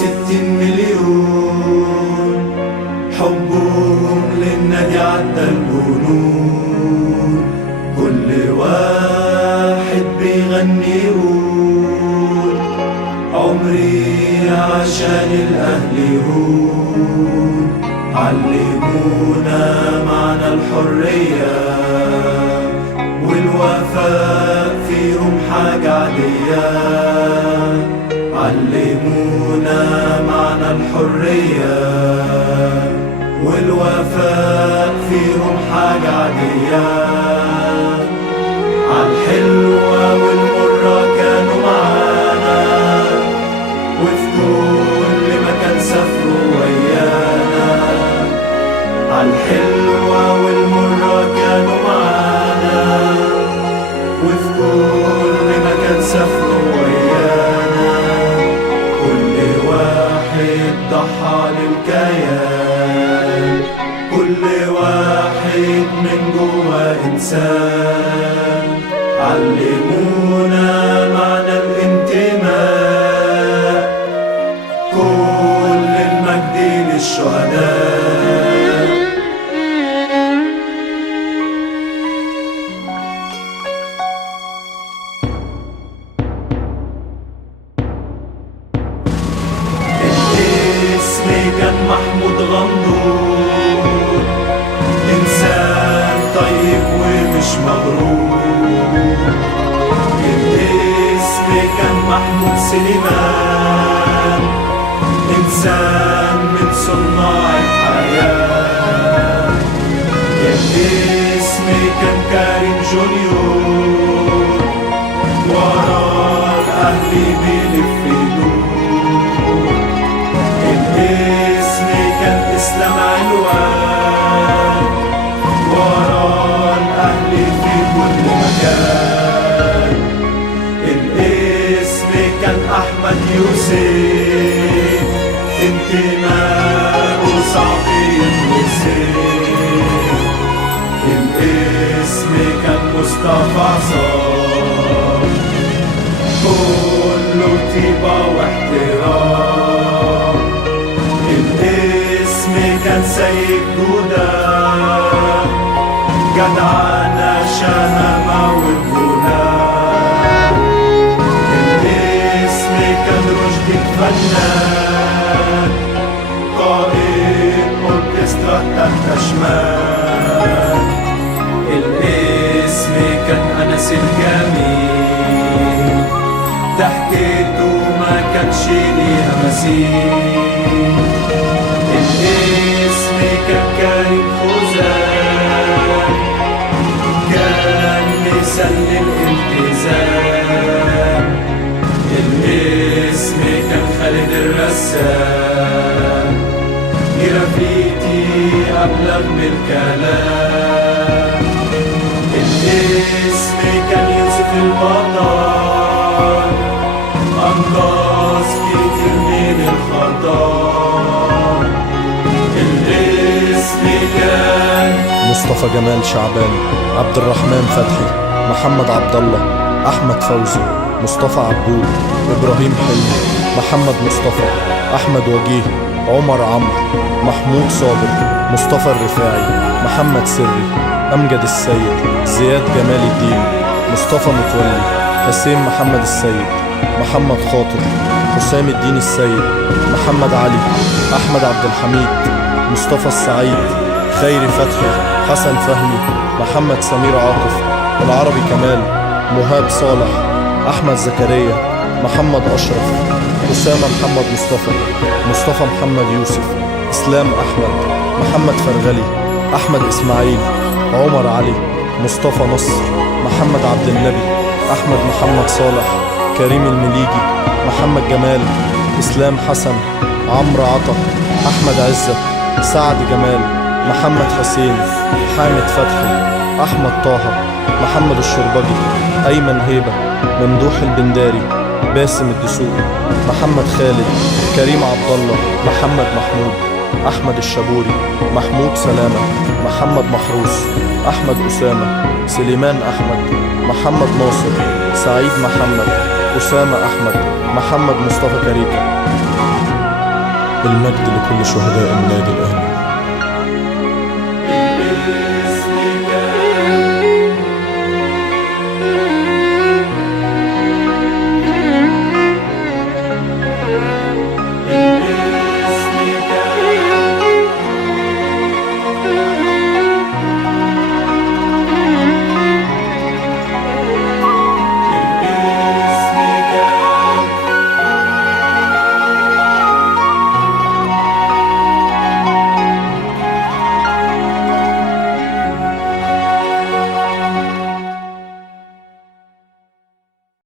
60 مليون، حبهم للنادي عدى الجنون. كل واحد بيغني يقول عمري عشان الأهل يهون. علمونا معنى الحرية والوفاء فيهم حاجة عادية. علمونا معنى الحرية والوفاء فيهم حاجة عادية. عالحلوة والمرة كانوا معانا، وفي كل مكان سافروا ويانا. عالحلوة والمرة كانوا معانا، وفي كل مكان سافروا ويانا. كل واحد ضحى للكيان، كل واحد من جوا إنسان. علمونا معنى الانتماء، كل المجد للشهداء. الاسم كان محمود غندور، إنسان طيب ومش مغرور. الاسم كان محمود سليمان، إنسان من صناع الحياة. الاسم كان كريم جونيور، ورا الأهل بيلف يدور. الاسم كان إسلام علوان، ورا الأهل في كل مكان. الاسم كان أحمد يوسف، انتماءه صعب يتوصف. الاسم كان مصطفى عصام، كله طيبة واحترام. الاسم كان سيد جودة، جدعانة شهامة والغنى. الاسم كان رشدي الفنان، قائد أوركسترا تحت شمال. الاسم كان أنس الجميل، ضحكته ما كانش ليها مثيل. الاسم كان كريم خوذان، كان مثال للالتزام. الاسم كان خالد الرسام، جرافيتي أبلغ من الكلام. الاسم كان يوسف البطل، أنقذ كتير من الخطر. الاسم كان مصطفى جمال شعبان، عبد الرحمن فتحي، محمد عبد الله، أحمد فوزي، مصطفى عبود، إبراهيم حلمي، محمد مصطفى، أحمد وجيه، عمر عمرو، محمود صابر، مصطفى الرفاعي، محمد سري، أمجد السيد، زياد جمال الدين، مصطفى متولي، حسين محمد السيد، محمد خاطر، حسام الدين السيد، محمد علي، أحمد عبد الحميد، مصطفى السعيد، خيري فتحي، حسن فهمي، محمد سمير عاطف، العربي كمال، مهاب صالح، أحمد زكريا، محمد أشرف، أسامة محمد مصطفى، مصطفى محمد يوسف، إسلام أحمد، محمد فرغلي، أحمد إسماعيل، عمر علي، مصطفى نصر، محمد عبد النبي، أحمد محمد صالح، كريم المليجي، محمد جمال، إسلام حسن، عمرو عطا، أحمد عزت، سعد جمال، محمد حسين، حامد فتحي، أحمد طه، محمد الشربجي، أيمن هيبة، ممدوح البنداري، باسم الدسوقي، محمد خالد، كريم عبد الله، محمد محمود، أحمد الشابوري، محمود سلامة، محمد محروس، أحمد أسامة، سليمان أحمد، محمد ناصر، سعيد محمد، أسامة أحمد، محمد مصطفى كريكة. المجد لكل شهداء النادي الأهلي.